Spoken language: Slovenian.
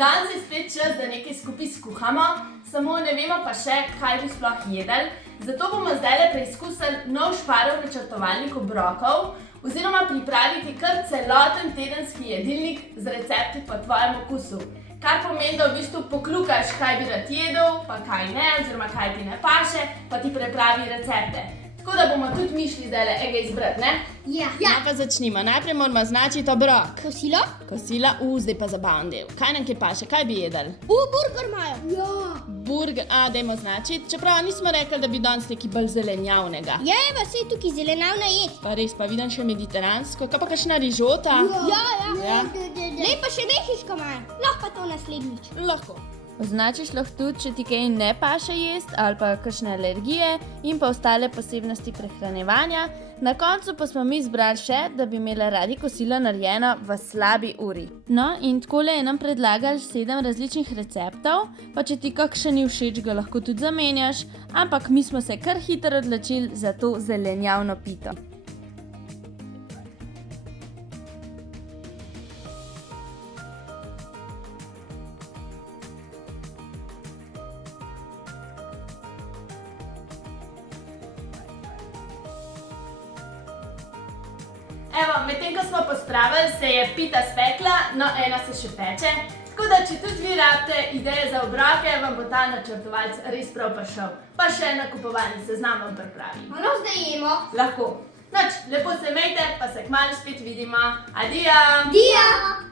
Danes je spet čas, da nekaj skupaj skuhamo, samo ne vemo pa še, kaj bi sploh jedli. Zato bomo zdajle preizkusili nov Šparov načrtovalnik obrokov oziroma pripraviti kar celoten tedenski jedilnik z recepti po tvojem okusu. Kar pomeni, da v bistvu poklukaš, kaj bi rad jedel, pa kaj ne, oziroma kaj ti ne paše, pa ti prepravi recepte. Tako da bomo tudi mi šli zdajle ega izbrati, ne? Ja. No pa začnimo. Najprej moramo označiti obrok. Kosilo? Kosila, zdaj pa zabaven del. Kaj nam kje paše, kaj bi jedli? Burger imajo. Ja. Burger, dajmo označiti. Čeprav nismo rekli, da bi danes nekaj bolj zelenjavnega. Ja, pa saj tukaj zelenjavna jed. Pa res, pa vidim še mediteransko, kaj pa kakšna rižota? Ja. Ne, pa še mehiško imajo. Lahko pa to naslednjič. Lahko. Označiš lahko tudi, če ti kaj ne paše jest ali pa kakšne alergije in pa ostale posebnosti prehranjevanja. Na koncu pa smo mi izbrali še, da bi imeli radi kosilo narejeno v slabi uri. No, in takole je nam predlagali 7 različnih receptov, pa če ti kakšen ni všeč, ga lahko tudi zamenjaš, ampak mi smo se kar hitro odločili za to zelenjavno pito. Evo, medtem ko smo pospravili, se je pita spekla, no ena se še peče. Tako da, če tudi vi rabite ideje za obroke, vam bo ta načrtovalec res prav prišel. Pa še nakupovalni seznam vam pripravi. No, zdaj jemo. Lahko. Noč, lepo se imejte, pa se kmalu spet vidimo. Adijo! Dija!